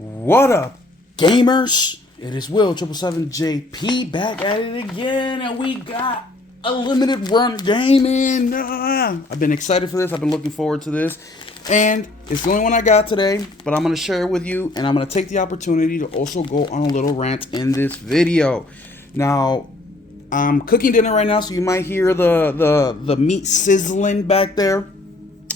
What up, gamers? It is Will 777JP back at it again, and we got a limited run gaming. I've been excited for this. I've been looking forward to this, and it's the only one I got today. But I'm gonna share it with you, and I'm gonna take the opportunity to also go on a little rant in this video. Now, I'm cooking dinner right now, so you might hear the meat sizzling back there.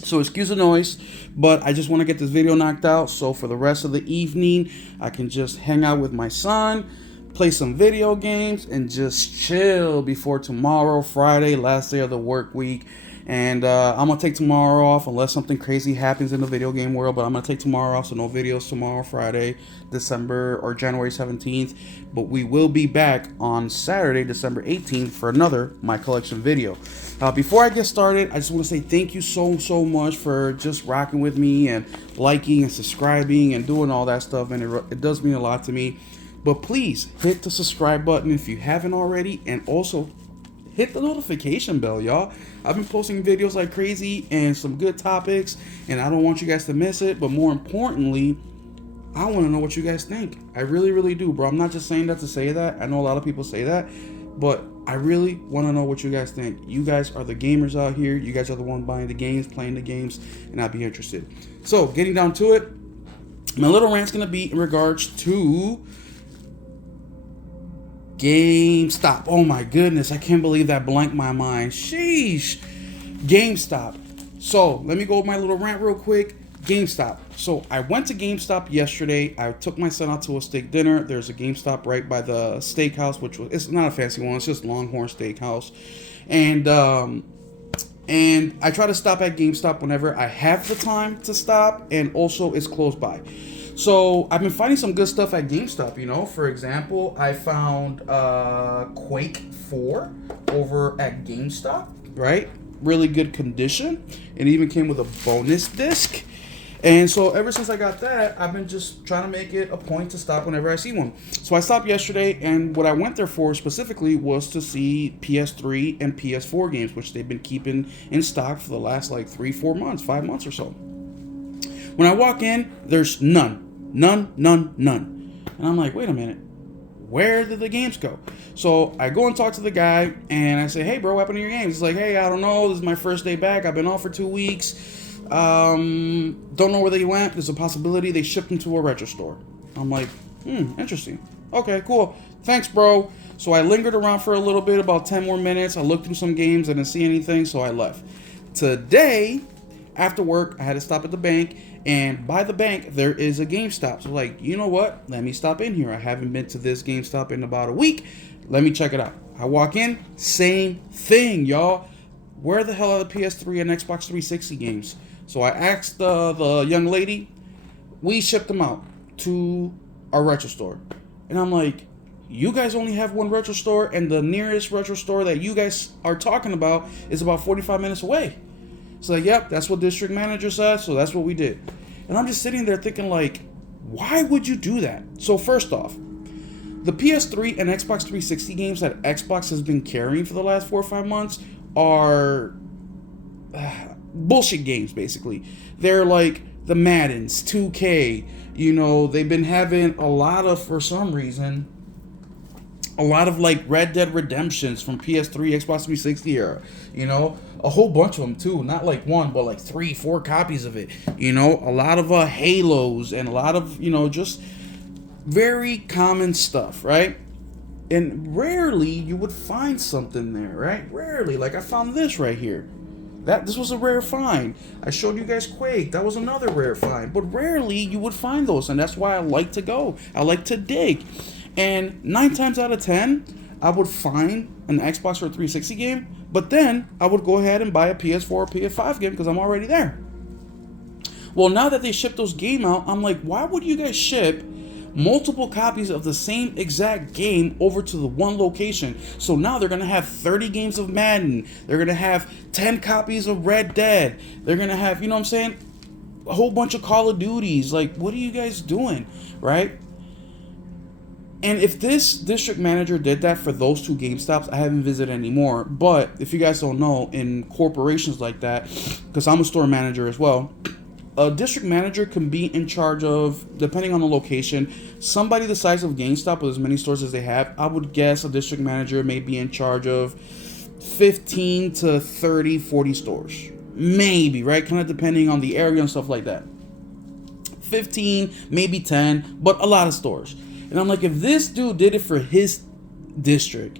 So excuse the noise, but I just want to get this video knocked out so for the rest of the evening I can just hang out with my son, play some video games, and just chill before tomorrow, Friday, last day of the work week. And I'm going to take tomorrow off unless something crazy happens in the video game world, but I'm going to take tomorrow off, so no videos tomorrow, Friday, December or January 17th. But we will be back on Saturday, December 18th for another My Collection video. Before I get started, I just want to say thank you so much for just rocking with me and liking and subscribing and doing all that stuff, and it does mean a lot to me. But please hit the subscribe button if you haven't already, and also hit the notification bell, y'all. I've been posting videos like crazy and some good topics, and I don't want you guys to miss it. But more importantly, I want to know what you guys think. I really do, bro. I'm not just saying that to say that. I know a lot of people say that, but I really want to know what you guys think. You guys are the gamers out here. You guys are the one buying the games, playing the games, and I'd be interested. So, getting down to it, my little rant's going to be in regards to Gamestop. Oh my goodness, I can't believe that blanked my mind. Sheesh. Gamestop. So, let me go with my little rant real quick. Gamestop. So, I went to Gamestop yesterday. I took my son out to a steak dinner. There's a Gamestop right by the steakhouse, which was, it's not a fancy one. It's just Longhorn Steakhouse. And I try to stop at Gamestop whenever I have the time to stop, and also it's close by. So I've been finding some good stuff at GameStop, you know. For example, I found Quake 4 over at GameStop, right? Really good condition. It even came with a bonus disc. And so ever since I got that, I've been just trying to make it a point to stop whenever I see one. So I stopped yesterday, and what I went there for specifically was to see PS3 and PS4 games, which they've been keeping in stock for the last like 3-4 months, 5 months or so. When I walk in, there's none. And I'm like, wait a minute, where did the games go? So I go and talk to the guy, and I say, hey bro, what happened to your games? He's like, hey, I don't know, this is my first day back, I've been off for 2 weeks, don't know where they went. There's a possibility they shipped them to a retro store. I'm like, interesting. Okay, cool, thanks bro. So I lingered around for a little bit, about 10 more minutes. I looked through some games, I didn't see anything, so I left. Today, after work, I had to stop at the bank, and by the bank, there is a GameStop. So like, you know what? Let me stop in here. I haven't been to this GameStop in about a week. Let me check it out. I walk in, same thing, y'all. Where the hell are the PS3 and Xbox 360 games? So I asked the young lady. We shipped them out to our retro store. And I'm like, you guys only have one retro store, and the nearest retro store that you guys are talking about is about 45 minutes away. So like, yep, that's what district manager said, so that's what we did. And I'm just sitting there thinking like, why would you do that? So first off, the PS3 and Xbox 360 games that Xbox has been carrying for the last 4 or 5 months are bullshit games, basically. They're like the Maddens, 2K, you know, they've been having a lot of, for some reason, a lot of like Red Dead Redemptions from PS3, Xbox 360 era, you know, a whole bunch of them too, not like one, but like 3-4 copies of it, you know, a lot of Halos, and a lot of, you know, just very common stuff, right? And rarely you would find something there, right? Rarely. Like I found this right here. This was a rare find. I showed you guys Quake. That was another rare find. But rarely you would find those, and that's why I like to go. I like to dig. And 9 times out of 10, I would find an Xbox or a 360 game, but then I would go ahead and buy a PS4 or PS5 game because I'm already there. Well, now that they ship those games out, I'm like, why would you guys ship multiple copies of the same exact game over to the one location? So now they're going to have 30 games of Madden. They're going to have 10 copies of Red Dead. They're going to have, you know what I'm saying, a whole bunch of Call of Duties. Like, what are you guys doing, right? And if this district manager did that for those 2 GameStops, I haven't visited anymore. But if you guys don't know, in corporations like that, because I'm a store manager as well, a district manager can be in charge of, depending on the location, somebody the size of GameStop with as many stores as they have. I would guess a district manager may be in charge of 15 to 30, 40 stores. Maybe, right? Kind of depending on the area and stuff like that. 15, maybe 10, but a lot of stores. And I'm like, if this dude did it for his district,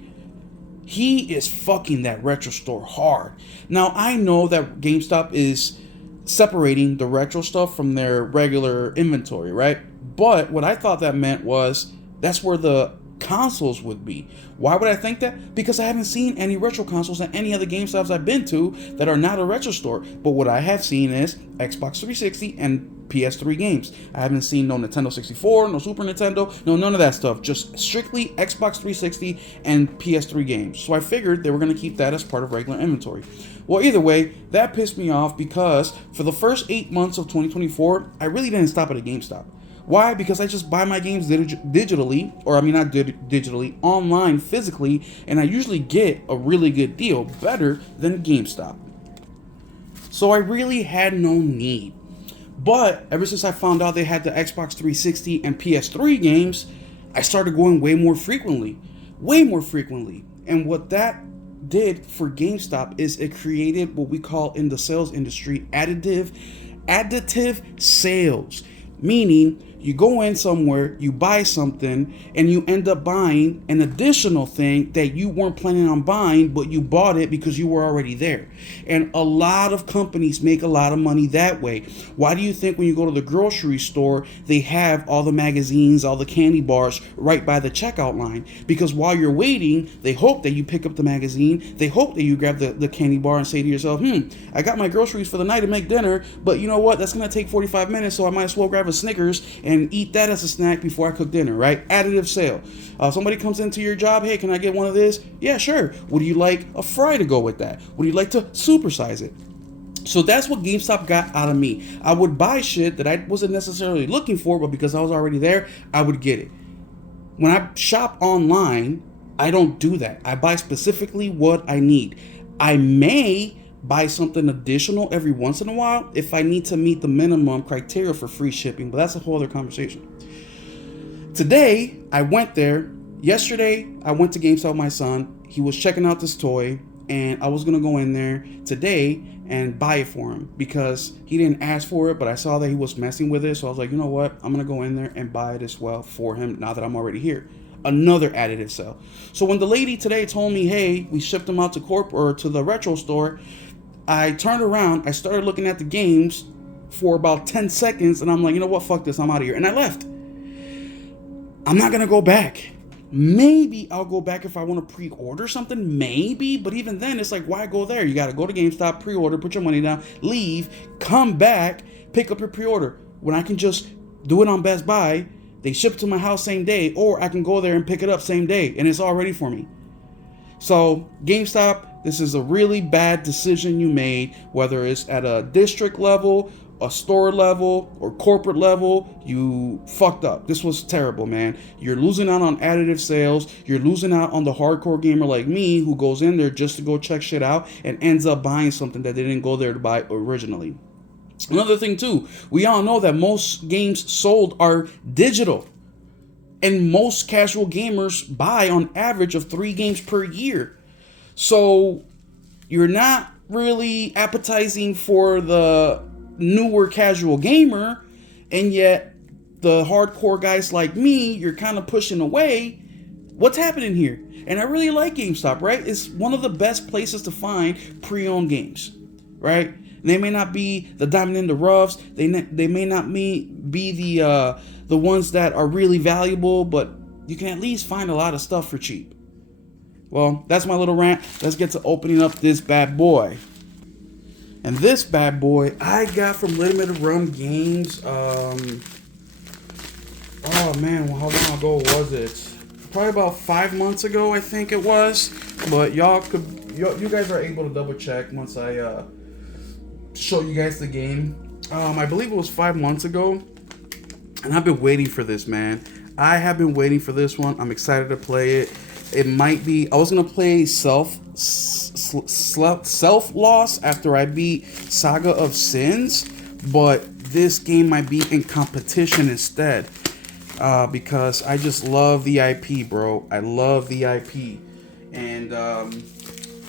he is fucking that retro store hard. Now, I know that GameStop is separating the retro stuff from their regular inventory, right? But what I thought that meant was that's where the consoles would be. Why would I think that? Because I haven't seen any retro consoles at any other GameStops I've been to that are not a retro store. But what I have seen is Xbox 360 and PS3 games. I haven't seen no Nintendo 64, no Super Nintendo, no none of that stuff. Just strictly Xbox 360 and PS3 games. So I figured they were going to keep that as part of regular inventory. Well, either way, that pissed me off because for the first 8 months of 2024, I really didn't stop at a GameStop. Why? Because I just buy my games digitally, or I mean not digitally, online, physically, and I usually get a really good deal, better than GameStop. So I really had no need. But ever since I found out they had the Xbox 360 and PS3 games, I started going way more frequently. And what that did for GameStop is it created what we call in the sales industry additive sales. Meaning, you go in somewhere, you buy something, and you end up buying an additional thing that you weren't planning on buying, but you bought it because you were already there. And a lot of companies make a lot of money that way. Why do you think when you go to the grocery store, they have all the magazines, all the candy bars right by the checkout line? Because while you're waiting, they hope that you pick up the magazine, they hope that you grab the candy bar and say to yourself, I got my groceries for the night to make dinner, but you know what, that's going to take 45 minutes, so I might as well grab a Snickers and eat that as a snack before I cook dinner, right? Additive sale. Somebody comes into your job, hey, can I get one of this? Yeah, sure. Would you like a fry to go with that? Would you like to supersize it? So that's what GameStop got out of me. I would buy shit that I wasn't necessarily looking for, but because I was already there, I would get it. When I shop online, I don't do that. I buy specifically what I need. I may buy something additional every once in a while if I need to meet the minimum criteria for free shipping, but that's a whole other conversation. Today, I went there. Yesterday, I went to GameStop with my son. He was checking out this toy, and I was going to go in there today and buy it for him because he didn't ask for it, but I saw that he was messing with it, so I was like, you know what? I'm going to go in there and buy it as well for him now that I'm already here. Another additive sale. So when the lady today told me, hey, we shipped them out to or to the retro store, I turned around, I started looking at the games for about 10 seconds, and I'm like, you know what, fuck this, I'm out of here. And I left. I'm not going to go back. Maybe I'll go back if I want to pre-order something, maybe, but even then, it's like, why go there? You got to go to GameStop, pre-order, put your money down, leave, come back, pick up your pre-order. When I can just do it on Best Buy, they ship it to my house same day, or I can go there and pick it up same day, and it's all ready for me. So, GameStop, this is a really bad decision you made, whether it's at a district level, a store level, or corporate level. You fucked up. This was terrible, man. You're losing out on additive sales. You're losing out on the hardcore gamer like me who goes in there just to go check shit out and ends up buying something that they didn't go there to buy originally. Another thing too, we all know that most games sold are digital. And most casual gamers buy on average of 3 games per year. So you're not really appetizing for the newer casual gamer, and yet the hardcore guys like me, you're kind of pushing away. What's happening here? And I really like GameStop, right? It's one of the best places to find pre-owned games, right? They may not be the diamond in the roughs. They may not be the ones that are really valuable, but you can at least find a lot of stuff for cheap. Well, that's my little rant. Let's get to opening up this bad boy. And this bad boy I got from Limited Run Games. Oh man, how long ago was it? Probably about 5 months ago, I think it was. But you guys are able to double check once I show you guys the game. I believe it was 5 months ago, and I've been waiting for this, man. I have been waiting for this one. I'm excited to play it. It might be, I was gonna play Self Loss after I beat Saga of Sins, but this game might be in competition instead. Because I just love the IP, bro. I love the IP. And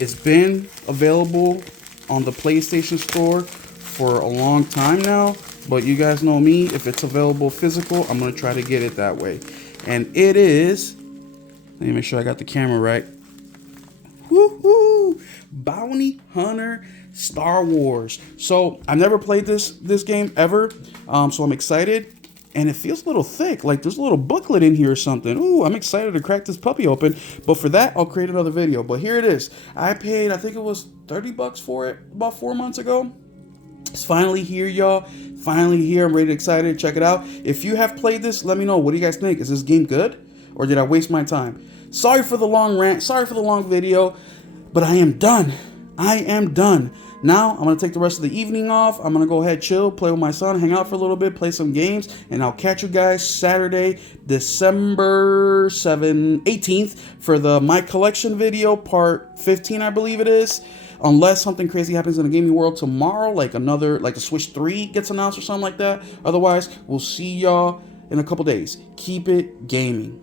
it's been available on the PlayStation Store for a long time now. But you guys know me, if it's available physical, I'm going to try to get it that way. And it is, let me make sure I got the camera right. Woohoo! Bounty Hunter Star Wars. So I've never played this game ever. So I'm excited. And it feels a little thick, like there's a little booklet in here or something. Ooh, I'm excited to crack this puppy open. But for that, I'll create another video. But here it is. I paid, I think it was 30 bucks for it about 4 months ago. It's finally here, y'all. Finally here. I'm ready to excited. Check it out. If you have played this, let me know. What do you guys think? Is this game good? Or did I waste my time? Sorry for the long rant. Sorry for the long video. But I am done. I am done. Now, I'm going to take the rest of the evening off. I'm going to go ahead, chill, play with my son, hang out for a little bit, play some games, and I'll catch you guys Saturday, December 18th for the My Collection video, part 15, I believe it is. Unless something crazy happens in the gaming world tomorrow, like the Switch 3 gets announced or something like that. Otherwise, we'll see y'all in a couple days. Keep it gaming.